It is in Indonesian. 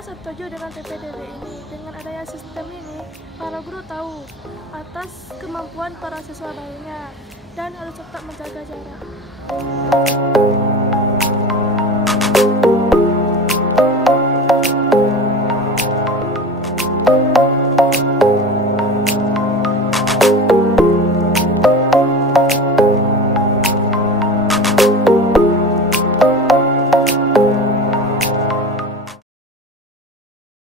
Saya setuju dengan PPDB ini. Dengan adanya sistem ini, para guru tahu atas kemampuan para siswa lainnya dan harus tetap menjaga jarak.